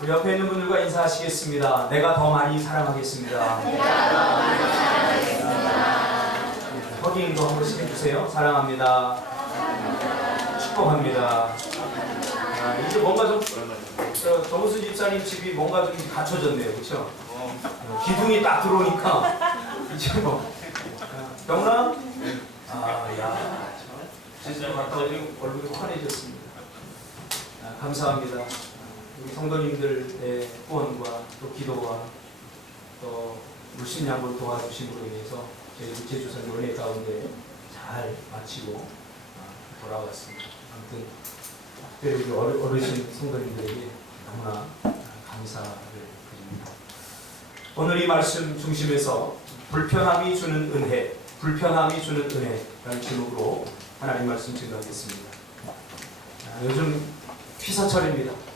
우리 옆에 있는 분들과 인사하시겠습니다. 내가 더 많이 사랑하겠습니다. 허깅도 한 번씩 해주세요. 사랑합니다. 축복합니다. 이제 뭔가 좀 정우수 집사님 집이 뭔가 좀 갖춰졌네요. 그렇죠? 기둥이 딱 들어오니까 이제 뭐 병나? 야 제주도 갔다 오니 얼굴이 환해졌습니다. 감사합니다. 우리 성도님들의 후원과 또 기도와 또 물신양을 도와주심으로 인해서 저희 제주선 연회 가운데 잘 마치고 돌아왔습니다. 아무튼 특별히 우리 어르신 성도님들에게 너무나 감사를 드립니다. 오늘 이 말씀 중심에서 불편함이 주는 은혜, 불편함이 주는 은혜라는 제목으로 하나님 말씀 증거하겠습니다. 요즘 피서철입니다.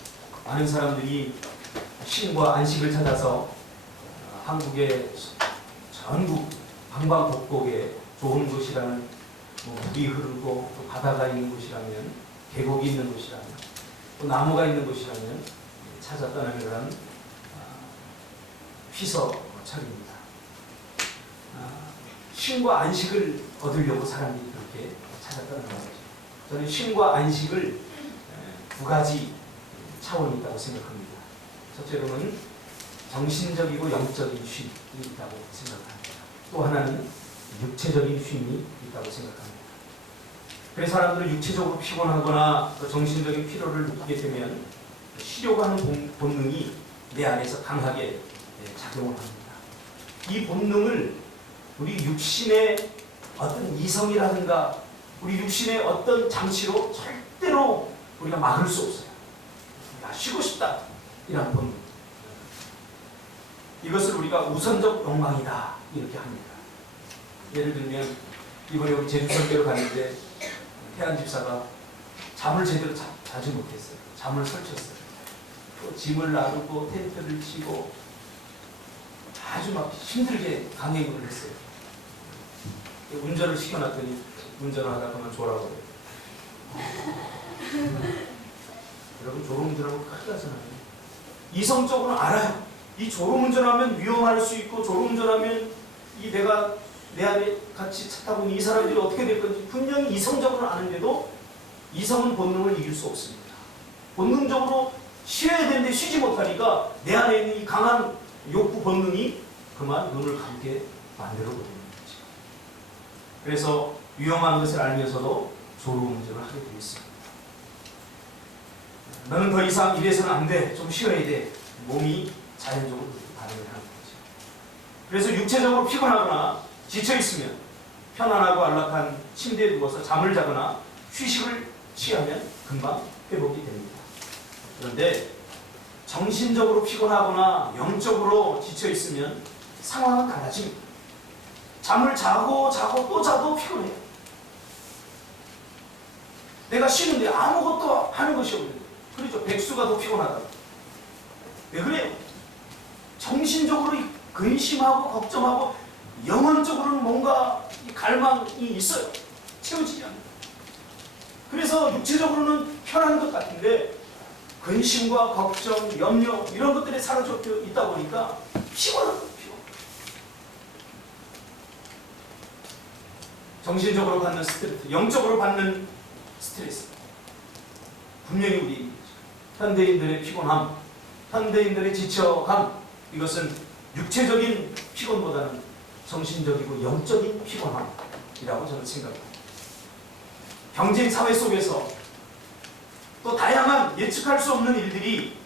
많은 사람들이 쉼과 안식을 찾아서 한국의 전국 방방곡곡에 좋은 곳이라는 물이 흐르고 또 바다가 있는 곳이라면 계곡이 있는 곳이라면 또 나무가 있는 곳이라면 찾아 떠나려는 피서철입니다. 쉼과 안식을 얻으려고 사람들이 그렇게 찾아 떠나는 거죠. 저는 쉼과 안식을 두 가지 차원이 있다고 생각합니다. 첫째로는 정신적이고 영적인 쉼이 있다고 생각합니다. 또 하나는 육체적인 쉼이 있다고 생각합니다. 그래서 사람들은 육체적으로 피곤하거나 정신적인 피로를 느끼게 되면 쉬려고 하는 본능이 내 안에서 강하게 작용을 합니다. 이 본능을 우리 육신의 어떤 이성이라든가 우리 육신의 어떤 장치로 절대로 우리가 막을 수 없어요. 쉬고 싶다 이런 본능. 이것을 우리가 우선적 욕망이다 이렇게 합니다. 예를 들면 이번에 우리 제주선교로 갔는데 태안 집사가 잠을 제대로 자지 못했어요. 잠을 설쳤어요. 또 짐을 나르고 텐트를 치고 아주 막 힘들게 강행군을 했어요. 운전을 시켜놨더니 운전을 하다가만 졸아버려요. 여러분 졸음운전하면 큰일 나잖아요. 이성적으로는 알아요. 이 졸음운전하면 위험할 수 있고 졸음운전하면 이 내가 내 안에 같이 차 타고 이 사람들이 어떻게 될 건지 분명히 이성적으로는 아는데도 이성은 본능을 이길 수 없습니다. 본능적으로 쉬어야 되는데 쉬지 못하니까 내 안에 있는 이 강한 욕구 본능이 그만 눈을 감게 만들어버리는 거죠. 그래서 위험한 것을 알면서도 졸음운전을 하게 되어 있습니다. 너는 더 이상 이래서는 안 돼. 좀 쉬어야 돼. 몸이 자연적으로 반응을 하는 거죠. 그래서 육체적으로 피곤하거나 지쳐있으면 편안하고 안락한 침대에 누워서 잠을 자거나 휴식을 취하면 금방 회복이 됩니다. 그런데 정신적으로 피곤하거나 영적으로 지쳐있으면 상황은 달라집니다. 잠을 자고 또 자도 피곤해요. 내가 쉬는데 아무것도 하는 것이 없는데 그렇죠. 백수가 더 피곤하다고. 왜 그래요? 정신적으로 근심하고 걱정하고 영혼적으로는 뭔가 갈망이 있어요. 채워지지 않는다. 그래서 육체적으로는 편한 것 같은데 근심과 걱정, 염려 이런 것들에 사로잡혀 있다 보니까 피곤한 거예요. 정신적으로 받는 스트레스, 영적으로 받는 스트레스. 분명히 우리 현대인들의 피곤함, 현대인들의 지쳐감, 이것은 육체적인 피곤보다는 정신적이고 영적인 피곤함이라고 저는 생각합니다. 경쟁 사회 속에서 또 다양한 예측할 수 없는 일들이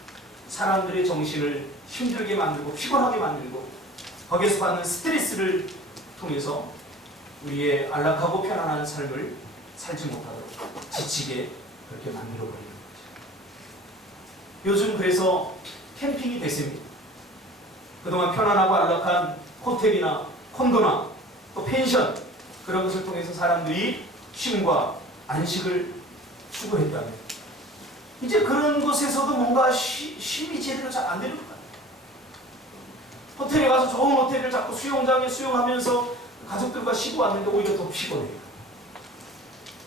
사람들의 정신을 힘들게 만들고 피곤하게 만들고 거기에서 받는 스트레스를 통해서 우리의 안락하고 편안한 삶을 살지 못하도록 지치게 그렇게 만들어버리는 거죠. 요즘 그래서 캠핑이 대세입니다. 그동안 편안하고 안락한 호텔이나 콘도나 또 펜션 그런 것을 통해서 사람들이 쉼과 안식을 추구했다면 이제 그런 곳에서도 뭔가 쉼이 제대로 잘 안 되는 것 같아요. 호텔에 가서 좋은 호텔을 자꾸 수영장에 수영하면서 가족들과 쉬고 왔는데 오히려 더 피곤해요.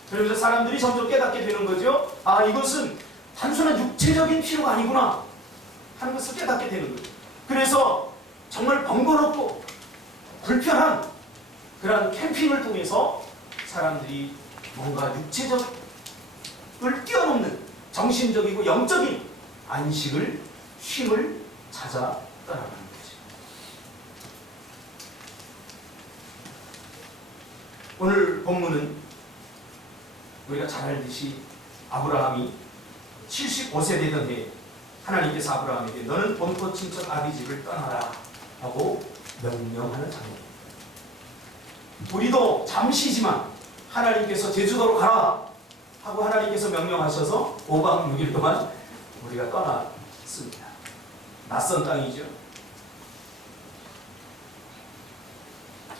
그러면서 사람들이 점점 깨닫게 되는 거죠. 아, 이것은 단순한 육체적인 피로가 아니구나. 것을 깨닫게 되는 거예요. 그래서 정말 번거롭고 불편한 그런 캠핑을 통해서 사람들이 뭔가 육체적을 뛰어넘는 정신적이고 영적인 안식을, 쉼을 찾아 떠나가는 거죠. 오늘 본문은 우리가 잘 알듯이 아브라함이 75세 되던 해에 하나님께서 아브라함에게 너는 본토 친척 아비집을 떠나라 하고 명령하는 장면입니다. 우리도 잠시지만 하나님께서 제주도로 가라 하고 하나님께서 명령하셔서 5박 6일 동안 우리가 떠났습니다. 낯선 땅이죠.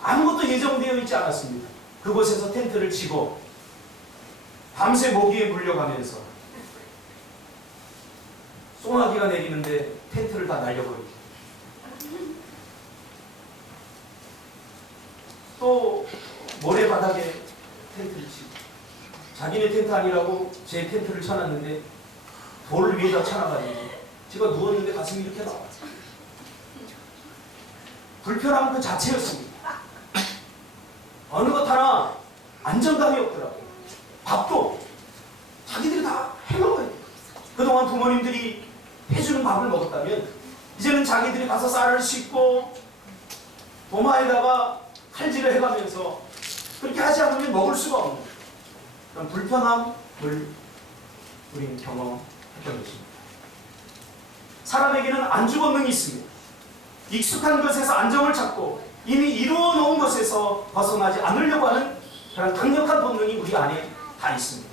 아무것도 예정되어 있지 않았습니다. 그곳에서 텐트를 치고 밤새 모기에 물려가면서 소나기가 내리는데 텐트를 다 날려버리고 또 모래바닥에 텐트를 치고 자기네 텐트 아니라고 제 텐트를 쳐놨는데 돌 위에다 쳐놔가지고 제가 누웠는데 가슴이 이렇게 나와요. 불편함 그 자체였습니다. 어느 것 하나 안정감이 없더라고요. 밥도 자기들이 다 해먹어야 돼요. 그동안 부모님들이 해주는 밥을 먹었다면 이제는 자기들이 가서 쌀을 씻고 도마에다가 칼질을 해가면서 그렇게 하지 않으면 먹을 수가 없는 그런 불편함을 우리는 경험했던 것입니다. 사람에게는 안주 본능이 있습니다. 익숙한 것에서 안정을 찾고 이미 이루어 놓은 것에서 벗어나지 않으려고 하는 그런 강력한 본능이 우리 안에 다 있습니다.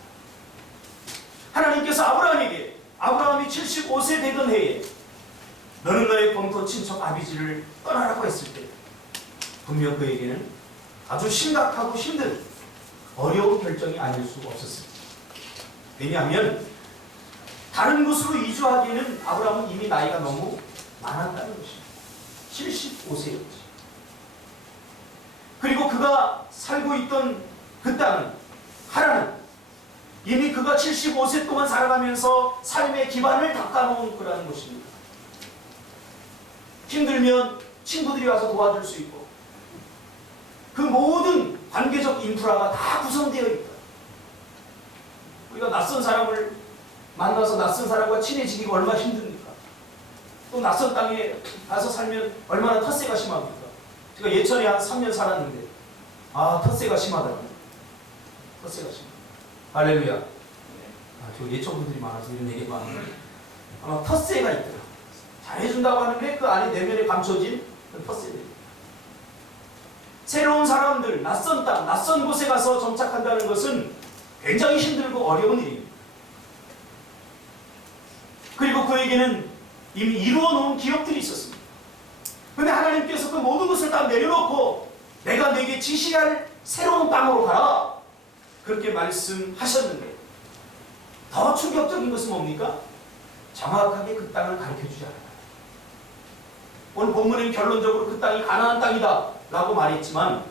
하나님께서 아브라함이 75세 되던 해에 너는 너의 본토 친척 아비지를 떠나라고 했을 때 분명 그에게는 아주 심각하고 힘든 어려운 결정이 아닐 수 없었습니다. 왜냐하면 다른 곳으로 이주하기에는 아브라함은 이미 나이가 너무 많았다는 것입니다. 75세였죠. 그리고 그가 살고 있던 그 땅은 하라는 이미 그가 75세 동안 살아가면서 삶의 기반을 닦아놓은 그라는 곳입니다. 힘들면 친구들이 와서 도와줄 수 있고 그 모든 관계적 인프라가 다 구성되어 있다. 우리가 낯선 사람을 만나서 낯선 사람과 친해지기가 얼마나 힘듭니까? 또 낯선 땅에 가서 살면 얼마나 텃세가 심합니까? 제가 예천에 한 3년 살았는데 텃세가 심하더라고요. 텃세가 심하다. 할렐루야. 저 예천 분들이 많아서 이런 얘기 많은데 아마 텃세가 있더라고요. 잘해준다고 하는데 그 안에 내면에 감춰진 그 텃세들. 새로운 사람들, 낯선 땅, 낯선 곳에 가서 정착한다는 것은 굉장히 힘들고 어려운 일입니다. 그리고 그에게는 이미 이루어 놓은 기업들이 있었습니다. 그런데 하나님께서 그 모든 것을 다 내려놓고 내가 네게 지시할 새로운 땅으로 가라 그렇게 말씀하셨는데 더 충격적인 것은 뭡니까? 정확하게 그 땅을 가르쳐주지 않아요. 오늘 본문은 결론적으로 그 땅이 가나안 땅이다 라고 말하지만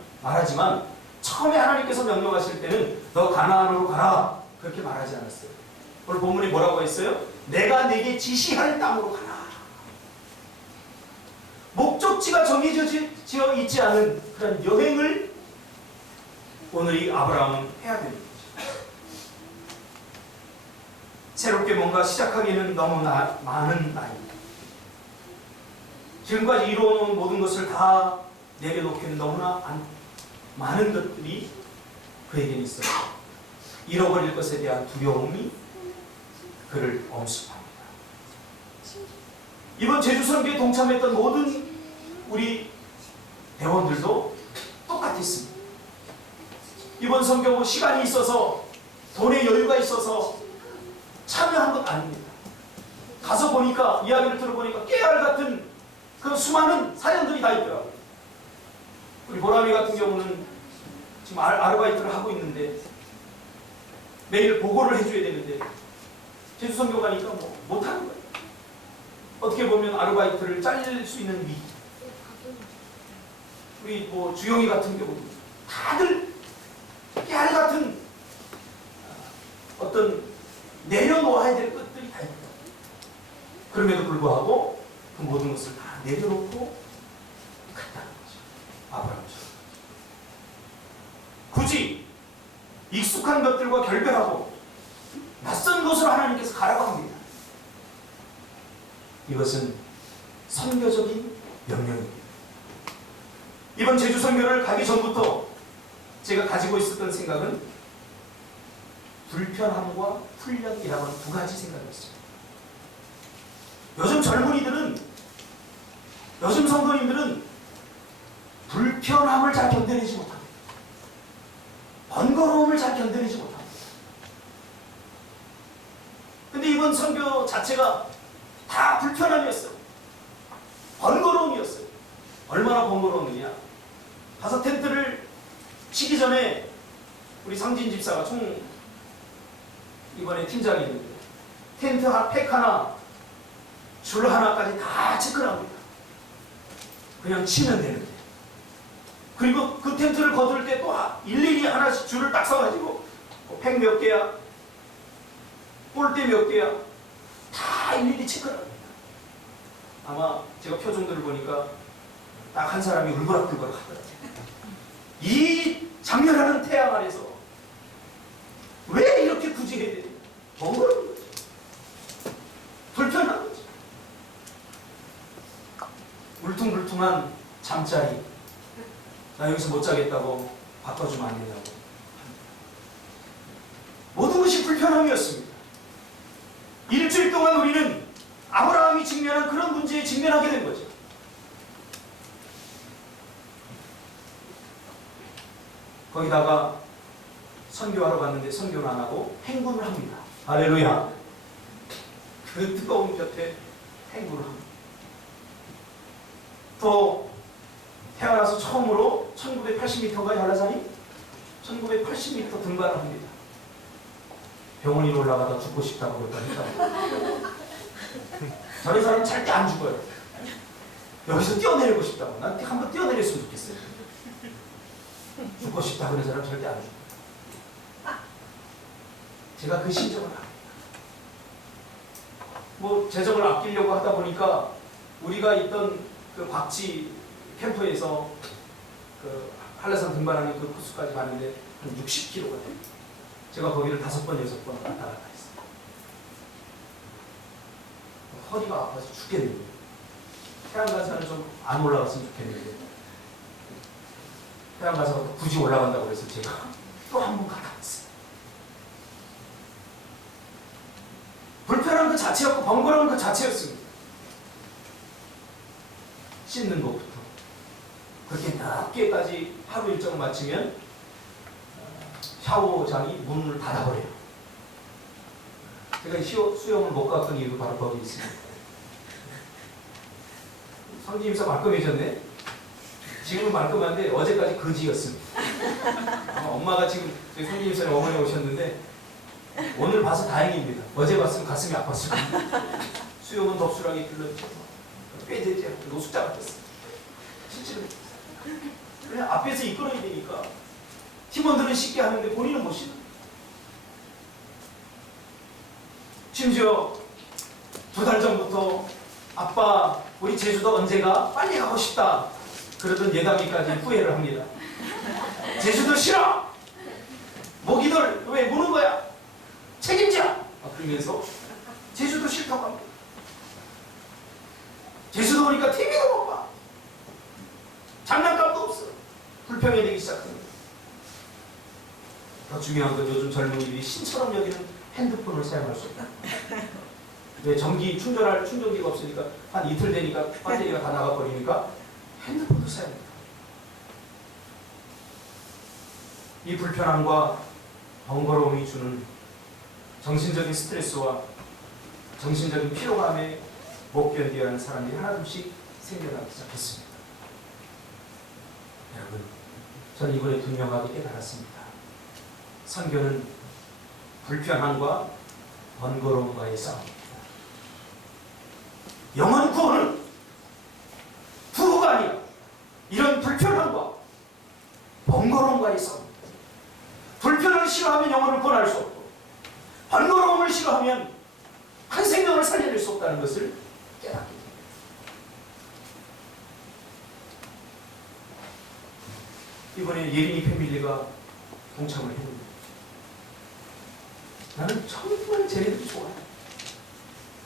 처음에 하나님께서 명령하실 때는 너 가나안으로 가라 그렇게 말하지 않았어요. 오늘 본문에 뭐라고 했어요? 내가 네게 지시할 땅으로 가라. 목적지가 정해져 있지 않은 그런 여행을 오늘 이 아브라함은 해야 되는 거죠. 새롭게 뭔가 시작하기에는 너무 많은 나이입니다. 지금까지 이루어놓은 모든 것을 다 내려놓기에는 너무나 많은 것들이 그에게는 있어요. 잃어버릴 것에 대한 두려움이 그를 엄습합니다. 이번 제주선교에 동참했던 모든 우리 대원들도 똑같았습니다. 이번 선교 시간이 있어서 돈의 여유가 있어서 참여한 것 아닙니다. 가서 보니까 이야기를 들어보니까 깨알 같은 그 수많은 사연들이 다 있더라고요. 우리 보람이 같은 경우는 지금 아르바이트를 하고 있는데 매일 보고를 해줘야 되는데 제주선교 가니까 못하는 거예요. 어떻게 보면 아르바이트를 잘릴 수 있는 위기. 우리 주영이 같은 경우도 다들 깨알 같은 어떤 내려놓아야 될 것들이 다 있다. 그럼에도 불구하고 그 모든 것을 다 내려놓고 갔다는 거죠. 아브라함처럼. 굳이 익숙한 것들과 결별하고 낯선 곳으로 하나님께서 가라고 합니다. 이것은 선교적인 명령입니다. 이번 제주 선교를 가기 전부터 제가 가지고 있었던 생각은 불편함과 훈련이라는 두 가지 생각이었습니다. 요즘 젊은이들은, 요즘 성도님들은 불편함을 잘 견뎌내지 못합니다. 번거로움을 잘 견뎌내지 못합니다. 근데 이번 선교 자체가 다 불편함이었어요. 번거로움이었어요. 얼마나 번거로웠느냐. 가서 텐트를 치기 전에 우리 상진 집사가 이번에 팀장이 있는데 텐트 팩 하나, 줄 하나까지 다 체크를 합니다. 그냥 치면 되는데. 그리고 그 텐트를 거둘 때 또 일일이 하나씩 줄을 딱 서가지고 팩 몇 개야, 볼대 몇 개야, 다 일일이 체크를 합니다. 아마 제가 표정들을 보니까 딱 한 사람이 울그락불그락 하더라고요. 이 장렬하는 태양 아래서 왜 이렇게 굳이 해야 되냐? 번거로운 거지. 불편한 거지. 울퉁불퉁한 잠자리. 나 여기서 못 자겠다고 바꿔주면 안 되냐고. 모든 것이 불편함이었습니다. 일주일 동안 우리는 아브라함이 직면한 그런 문제에 직면하게 된 거죠. 거기다가 선교하러 갔는데 선교는 안 하고 행군을 합니다. 할렐루야. 그 뜨거운 곁에 행군을 합니다. 또 태어나서 처음으로 1980m가 한라산이 1980m 등반을 합니다. 병원에 올라가다 죽고 싶다고 그랬다니까. 저런 사람 절대 안 죽어요. 여기서 뛰어내리고 싶다고. 난 한번 뛰어내렸으면 좋겠어요. 죽고 싶다 그런 사람 절대 안 죽어요. 제가 그 심정을 압니다. 뭐 재정을 아끼려고 하다 보니까 우리가 있던 그 박지 캠프에서 그 한라산 등반하는 그 코스까지 가는데 한 60km가 돼요. 제가 거기를 5번, 6번 왔다 갔다 했어요. 허리가 아파서 죽겠는데. 태양간사는 좀 안 올라갔으면 좋겠는데. 태양간사가 굳이 올라간다고 해서 제가 또 한 번 갔다 왔어요. 불편한 그 자체였고 번거로운 그 자체였습니다. 씻는 것부터. 그렇게 늦게까지 하루 일정을 마치면 샤워장이 문을 닫아버려요. 제가 수영을 못 갔던 이유도 바로 거기 있습니다. 성지임사 말끔해졌네? 지금은 말끔한데 어제까지 거지였습니다. 엄마가 지금 저희 성지임사님 어머니 오셨는데 오늘 봐서 다행입니다. 어제 봤으면 가슴이 아팠을 겁니다. 수영은 덥수랑이 길러주셔서 꾀되지 않고 노숙자 같았어요. 실제로 그냥 앞에서 이끌어야 되니까 팀원들은 쉽게 하는데 본인은 못 쉬는. 심지어 2달 전부터 아빠 우리 제주도 언제가? 빨리 가고 싶다 그러던 예담이까지 후회를 합니다. 제주도 싫어! 모기들 왜 무는 거야? 책임져! 그러면서 제주도 싫다고 합니다. 제주도 오니까 TV도 못 봐. 장난감도 없어. 불평해되기 시작합니다. 더 중요한 건 요즘 젊은이들이 신처럼 여기는 핸드폰을 사용할 수 없다. 왜 전기 충전할 충전기가 없으니까 한 이틀 되니까 배터리가 다 나가버리니까 핸드폰도 사용합니다. 이 불편함과 번거로움이 주는 정신적인 스트레스와 정신적인 피로감에 못 견뎌야 하는 사람들이 하나둘씩 생겨나기 시작했습니다. 여러분, 저는 이번에 분명하게 깨달았습니다. 선교는 불편함과 번거로움과의 싸움입니다. 영원 구원은 부부가 아니라 이런 불편함과 번거로움과의 싸움입니다. 불편을 싫어하면 영혼을 구원할 수 없고 번거로움을 싫어하면 한 생명을 살려낼 수 없다는 것을 깨닫게 됩니다. 이번에 예린이 패밀리가 동참을 했는데 나는 정말 쟤네들이 좋아요.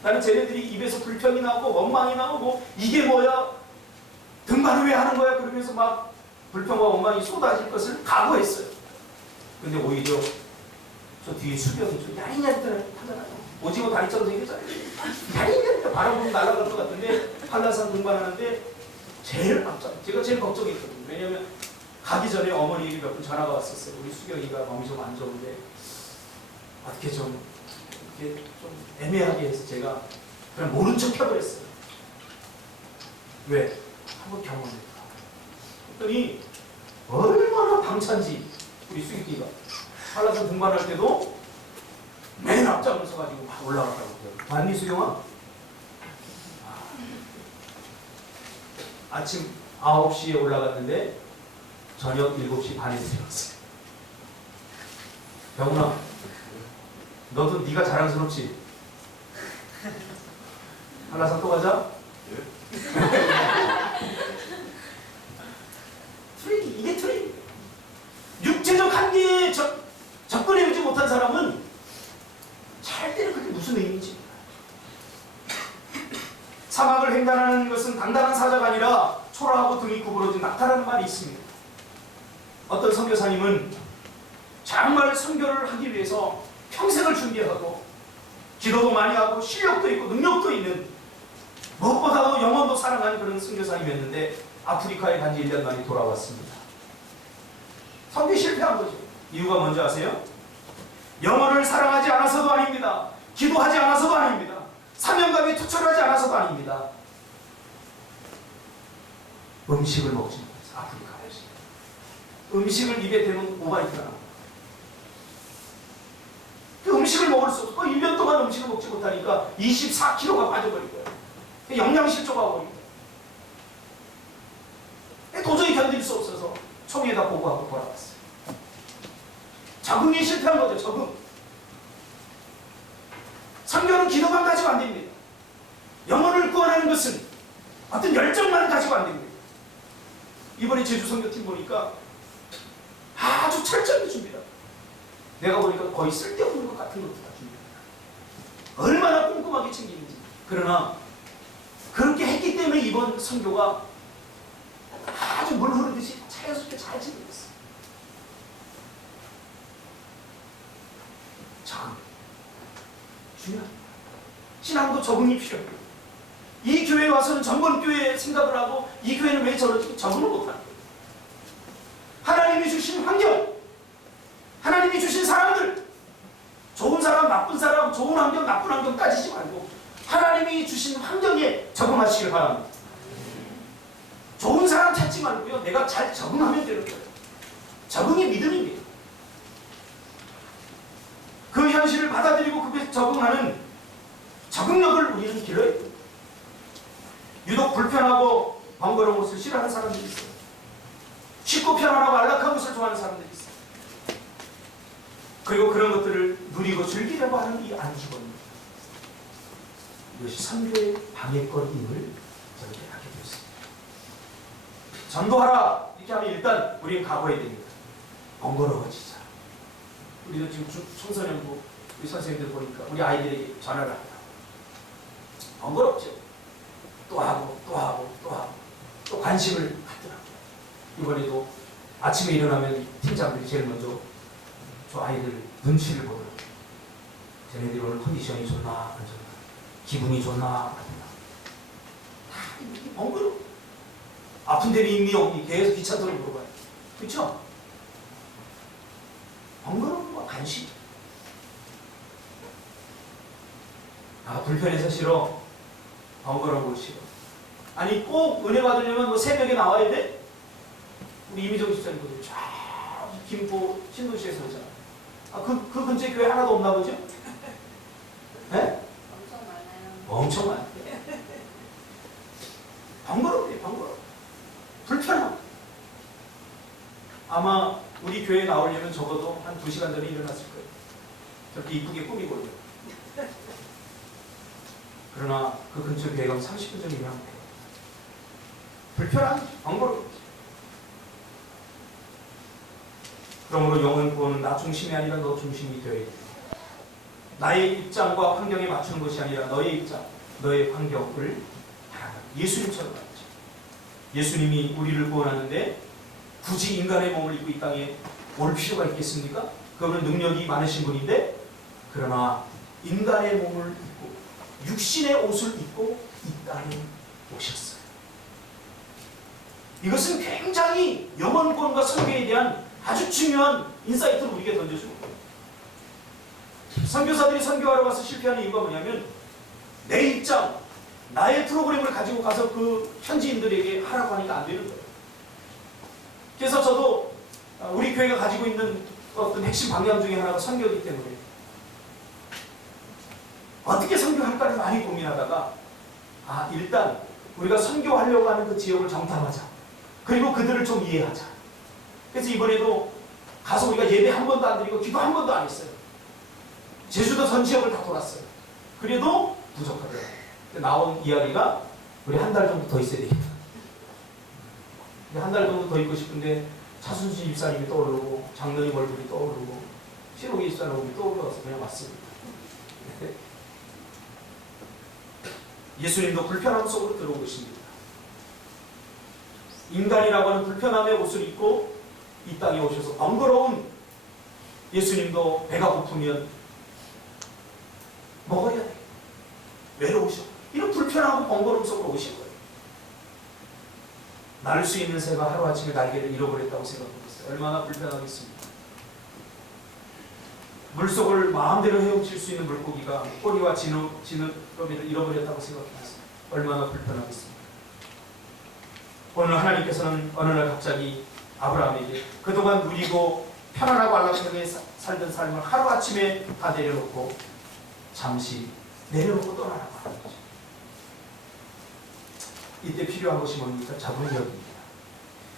나는 쟤네들이 입에서 불평이 나오고 원망이 나오고 이게 뭐야? 등반을 왜 하는 거야? 그러면서 막 불평과 원망이 쏟아질 것을 각오했어요. 근데 오히려 저 뒤에 수경이 좀 야리냐리하잖아요. 오징어 다리처럼 생겼잖아요. 야리냐리 바람 불면 날아갈 것 같은데 한라산 등반하는데 제일 앞장. 제가 제일 걱정했거든요. 왜냐하면 가기 전에 어머니에게 몇 번 전화가 왔었어요. 우리 수경이가 몸이 좀 안 좋은데 어떻게 좀 이렇게 좀 애매하게 해서 제가 그냥 모른 척 해버렸어요. 왜? 한번 경험했다. 그랬더니 얼마나 방찬지 우리 수경이가 한라산 등반할 때도 맨 앞장을 서가지고 막 올라갔다고 해요. 맞니 수경아? 아침 9시에 올라갔는데 저녁 7시 반에 들어갔어요. 병훈아, 너도 네가 자랑스럽지? 한라산 또 가자? 트레이닝, 이게 트레이닝. 육체적 한계에 접근해오지 못한 사람은 절대로 그게 무슨 의미인지. 사막을 횡단하는 것은 단단한 사자가 아니라 초라하고 등이 구부러진 낙타라는 말이 있습니다. 어떤 선교사님은 정말 선교를 하기 위해서 평생을 준비하고 기도도 많이 하고 실력도 있고 능력도 있는 무엇보다도 영혼도 사랑하는 그런 선교사님이었는데 아프리카에 간 지 1년 만에 돌아왔습니다. 선교 실패한 거죠. 이유가 뭔지 아세요? 영혼을 사랑하지 않아서도 아닙니다. 기도하지 않아서도 아닙니다. 사명감이 투철하지 않아서도 아닙니다. 음식을 먹지 못해서 아프리카에서 음식을 입에 대면 오바이트가 나옵니다. 그 음식을 먹을 수 없고 1년 동안 음식을 먹지 못하니까 24kg가 빠져버린 거예요. 영양실조가 오니까 도저히 견딜 수 없어서 총회에다 보고하고 돌아왔어요. 적응이 실패한 거죠. 적응. 선교는 기도만 가지고 안 됩니다. 영혼을 구원하는 것은 어떤 열정만 가지고 안 됩니다. 이번에 제주 선교팀 보니까 아주 철저히 준비다. 내가 보니까 거의 쓸데없는 것 같은 것도 다 준비합니다. 얼마나 꼼꼼하게 챙기는지. 그러나 그렇게 했기 때문에 이번 선교가 아주 물 흐르듯이 자연스럽게 잘 진행됐어요. 참 중요합니다. 신앙도 적응이 필요해요. 이 교회에 와서는 전번 교회 생각을 하고 이 교회는 왜 저러지? 적응을 못하는 거예요. 하나님이 주신 환경, 하나님이 주신 사람들, 좋은 사람, 나쁜 사람, 좋은 환경, 나쁜 환경 따지지 말고 하나님이 주신 환경에 적응하시길 바랍니다. 좋은 사람 찾지 말고요. 내가 잘 적응하면 되는 거예요. 적응이 믿음입니다. 그 현실을 받아들이고 그것에 적응하는 적응력을 우리는 길러야 됩니다. 유독 불편하고 번거로운 것을 싫어하는 사람들이 있어요. 쉽고 편안하고 안락한 것을 좋아하는 사람들이 있어요. 그리고 그런 것들을 누리고 즐기려고 하는 이 안주거든요. 이것이 선교의 방해거리임을 저렇게 하게 되었습니다. 전도하라 이렇게 하면 일단 우리는 각오해야 됩니다. 번거로워지자. 우리도 지금 청소년부 우리 선생님들 보니까 우리 아이들에게 전화를 합니다. 번거롭죠. 또 하고 또 하고 또 하고 또 관심을 갖더라고요. 이번에도 아침에 일어나면 팀장들이 제일 먼저 저 아이들 눈치를 보더라고요. 쟤네들이 오늘 컨디션이 좋나 안 좋나, 기분이 좋나 안 좋나. 다 번거로워. 아픈 데는 있니 없니 계속 귀찮도록 물어봐요. 그렇죠? 번거로운 거 관심. 아 불편해서 싫어. 번거로운 거 싫어. 아니 꼭 은혜 받으려면 뭐 새벽에 나와야 돼? 우리 이미정 집사님들 쫙 김포 신도시에서 오잖아. 아, 그 근처에 교회 하나도 없나 보죠? 네? 엄청 많아요. 엄청 많아요. 번거롭게 번거로워. 불편하고. 아마 우리 교회에 나오려면 적어도 한 2시간 전에 일어났을 거예요. 저렇게 이쁘게 꾸미고 오죠. 그러나 그 근처 교회 가면 30분 전이면 돼요. 불편하지, 번거롭지. 그러므로 영혼 구원은 나 중심이 아니라 너 중심이 되어야 돼. 나의 입장과 환경에 맞추는 것이 아니라 너의 입장, 너의 환경을 예수님처럼 하죠. 예수님이 우리를 구원하는데 굳이 인간의 몸을 입고 이 땅에 올 필요가 있겠습니까? 그분은 능력이 많으신 분인데, 그러나 인간의 몸을 입고 육신의 옷을 입고 이 땅에 오셨어요. 이것은 굉장히 영혼권과 설교에 대한 아주 중요한 인사이트를 우리에게 던져주는 거예요. 선교사들이 선교하러 가서 실패하는 이유가 뭐냐면, 내 입장, 나의 프로그램을 가지고 가서 그 현지인들에게 하라고 하니까 안 되는 거예요. 그래서 저도 우리 교회가 가지고 있는 어떤 핵심 방향 중에 하나가 선교이기 때문에 어떻게 선교할까를 많이 고민하다가, 일단 우리가 선교하려고 하는 그 지역을 정탐하자. 그리고 그들을 좀 이해하자. 그래서 이번에도 가서 우리가 예배 한 번도 안 드리고 기도 한 번도 안 했어요. 제주도 전 지역을 다 돌았어요. 그래도 부족하더라고요. 나온 이야기가 우리 한 달 정도 더 있어야 되겠다. 한 달 정도 더 있고 싶은데 차순수 집사님이 떠오르고 장로님 얼굴이 떠오르고 신호기 집사님 얼굴이 떠올라서 그냥 왔습니다. 예수님도 불편함 속으로 들어오고 있습니다. 인간이라고 하는 불편함의 옷을 입고 이 땅에 오셔서 번거로운 예수님도 배가 고프면 먹어야 돼. 외로우셔. 이런 불편하고 번거로움 속으로 오신 거예요. 날 수 있는 새가 하루아침에 날개를 잃어버렸다고 생각해보세요. 얼마나 불편하겠습니까? 물속을 마음대로 헤엄칠 수 있는 물고기가 꼬리와 지느러미를 잃어버렸다고 생각해보세요. 얼마나 불편하겠습니까? 오늘 하나님께서는 어느 날 갑자기 아브라함에게 그동안 누리고 편안하고 안락하게 살던 삶을 하루아침에 다 내려놓고 잠시 내려놓고 떠나라고 하는 거죠. 이때 필요한 것이 뭡니까? 자분력입니다.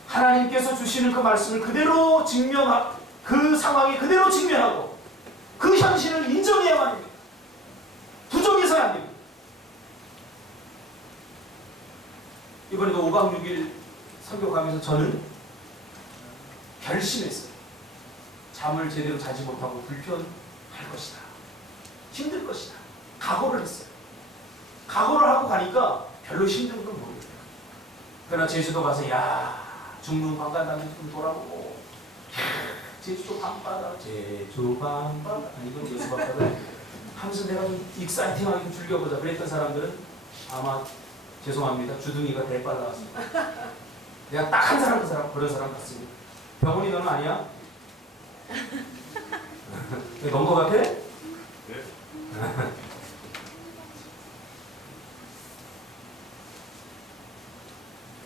하나님께서 주시는 그 말씀을 그대로 직면하고 그 상황에 그대로 직면하고 그 현실을 인정해야만 합니다. 부정해서는 안 됩니다. 이번에도 5박 6일 선교 가면서 저는 결심했어요. 잠을 제대로 자지 못하고 불편할 것이다. 힘들 것이다. 각오를 했어요. 각오를 하고 가니까 별로 힘든 건 모르겠어요. 그러나 제주도 가서 중릉 방간당에 좀 돌아보고 제주도 밤바다 제주 밤바다 이건 제주 밤바다 하면서 내가 좀 익사이팅하게 좀 즐겨보자 그랬던 사람들은 아마 죄송합니다. 주둥이가 대빨라왔습니다. 내가 딱 한 사람 그 사람 그런 사람 같습니다. 병원이 너는 아니야? 넌 거 같아? 네.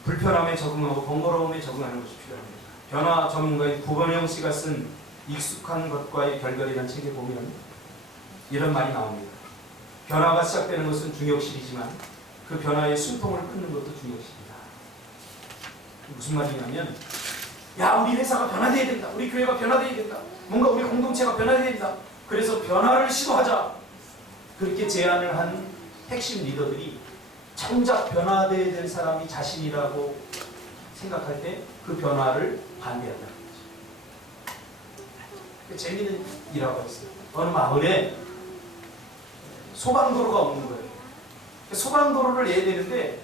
불편함에 적응하고 번거로움에 적응하는 것이 필요합니다. 변화 전문가인 구본영 씨가 쓴 익숙한 것과의 결별이라는 책에 보면 이런 말이 나옵니다. 변화가 시작되는 것은 중역실이지만 그 변화의 숨통을 끊는 것도 중역실이다. 무슨 말이냐면 우리 회사가 변화되어야 된다. 우리 교회가 변화되어야 된다. 뭔가 우리 공동체가 변화되어야 된다. 그래서 변화를 시도하자. 그렇게 제안을 한 핵심 리더들이 정작 변화되어야 될 사람이 자신이라고 생각할 때 그 변화를 반대한다는 거죠. 재미있는 일화가 있어요. 어느 마을에 소방도로가 없는 거예요. 소방도로를 내야 되는데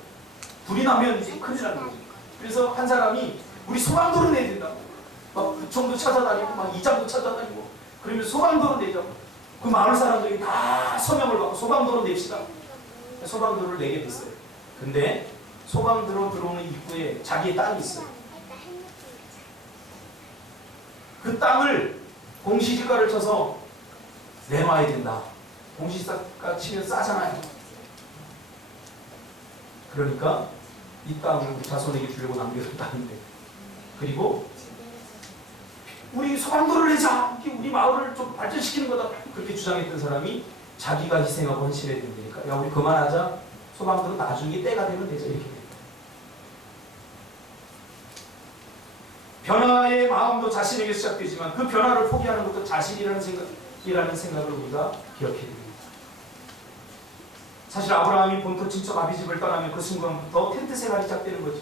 불이 나면 큰일 나는 거죠. 그래서 한 사람이 우리 소방도로 내야 된다고 막 구청도 찾아다니고 막 이장도 찾아다니고 그러면 소방도로 내자고 그 마을 사람들이 다 서명을 받고 소방도로 냅시다. 소방도로를 내게 됐어요. 근데 소방도로 들어오는 입구에 자기의 땅이 있어요. 그 땅을 공시지가를 쳐서 내놔야 된다. 공시지가 치면 싸잖아요. 그러니까 이 땅을 우리 자손에게 주려고 남겨둔 땅인데 그리고 우리 소방도를 내자. 우리 마을을 좀 발전시키는 거다. 그렇게 주장했던 사람이 자기가 희생하고 헌신해야 된다니까. 우리 그만하자. 소방도로 나중에 때가 되면 되죠. 이렇게 됩니다. 변화의 마음도 자신에게 시작되지만 그 변화를 포기하는 것도 자신이라는 생각을 우리가 기억해야 됩니다. 사실 아브라함이 본토 친척 아비집을 떠나면 그 순간부터 텐트 생활이 시작되는 거죠.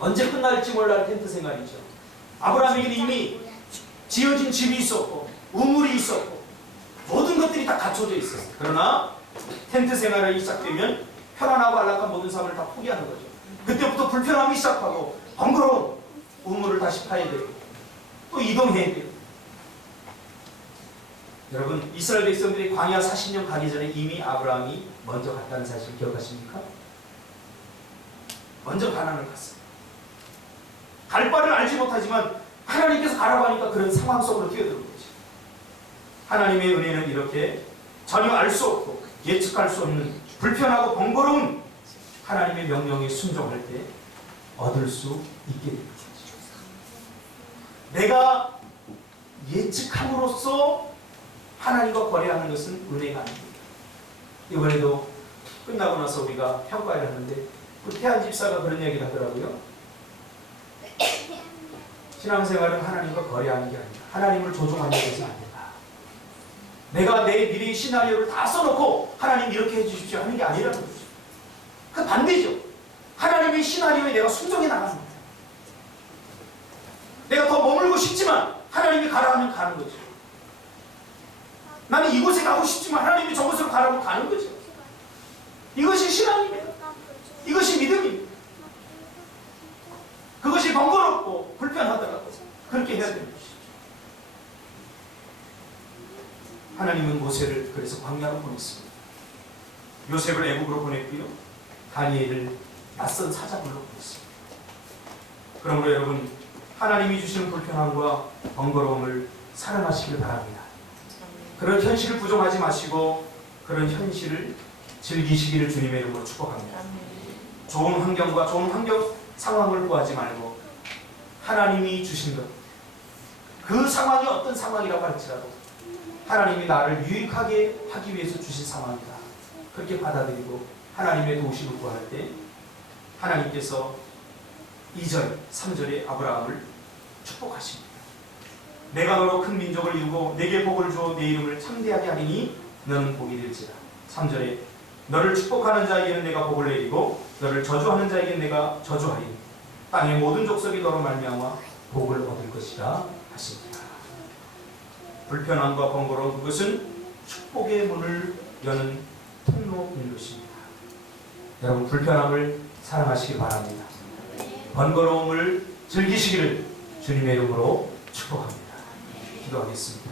언제 끝날지 몰라요. 텐트 생활이죠. 아브라함에게는 이미 지어진 집이 있었고 우물이 있었고 모든 것들이 다 갖춰져 있었어요. 그러나 텐트 생활이 시작되면 편안하고 안락한 모든 삶을 다 포기하는 거죠. 그때부터 불편함이 시작하고 번거로운 우물을 다시 파야 되고 또 이동해야 돼요. 여러분, 이스라엘 백성들이 광야 40년 가기 전에 이미 아브라함이 먼저 갔다는 사실 기억하십니까? 먼저 가나안을 갔어요. 갈 바를 알지 못하지만 하나님께서 가라고 하니까 그런 상황 속으로 뛰어드는 거죠. 하나님의 은혜는 이렇게 전혀 알 수 없고 예측할 수 없는 불편하고 번거로운 하나님의 명령에 순종할 때 얻을 수 있게 되는 거죠. 내가 예측함으로써 하나님과 거래하는 것은 은혜가 아닙니다. 이번에도 끝나고 나서 우리가 평가를 하는데 태한 집사가 그런 얘기를 하더라고요. 신앙생활은 하나님과 거래하는 게 아니다. 하나님을 조종하는 것은 안 된다. 내가 내 미래의 시나리오를 다 써놓고 하나님 이렇게 해주십시오 하는 게 아니라는 거죠. 그 반대죠. 하나님의 시나리오에 내가 순종해 나가는 거예요. 내가 더 머물고 싶지만 하나님이 가라 하면 가는 거죠. 나는 이곳에 가고 싶지만 하나님이 저곳으로 가라고 가는 거죠. 이것이 신앙입니다. 이것이 믿음입니다. 그것이 번거롭고 불편하더라도 그렇게 해야 되는 것이죠. 하나님은 모세를 그래서 광야로 보냈습니다. 요셉을 애국으로 보냈고요. 다니엘을 낯선 사자굴로 보냈습니다. 그러므로 여러분, 하나님이 주시는 불편함과 번거로움을 사랑하시길 바랍니다. 그런 현실을 부정하지 마시고 그런 현실을 즐기시기를 주님의 이름으로 축복합니다. 좋은 환경과 좋은 환경 상황을 구하지 말고 하나님이 주신 것, 그 상황이 어떤 상황이라고 할지라도 하나님이 나를 유익하게 하기 위해서 주신 상황이다. 그렇게 받아들이고 하나님의 도우심을 구할 때 하나님께서 2절, 3절에 아브라함을 축복하십니다. 내가 너로 큰 민족을 이루고 내게 복을 주어 내 이름을 창대하게 하리니 너는 복이 될지라. 3절에 너를 축복하는 자에게는 내가 복을 내리고 너를 저주하는 자에게는 내가 저주하리니 땅의 모든 족속이 너로 말미암아 복을 얻을 것이라 하십니다. 불편함과 번거로운 그것은 축복의 문을 여는 통로인 것입니다. 여러분, 불편함을 사랑하시기 바랍니다. 번거로움을 즐기시기를 주님의 이름으로 축복합니다. 기도하겠습니다.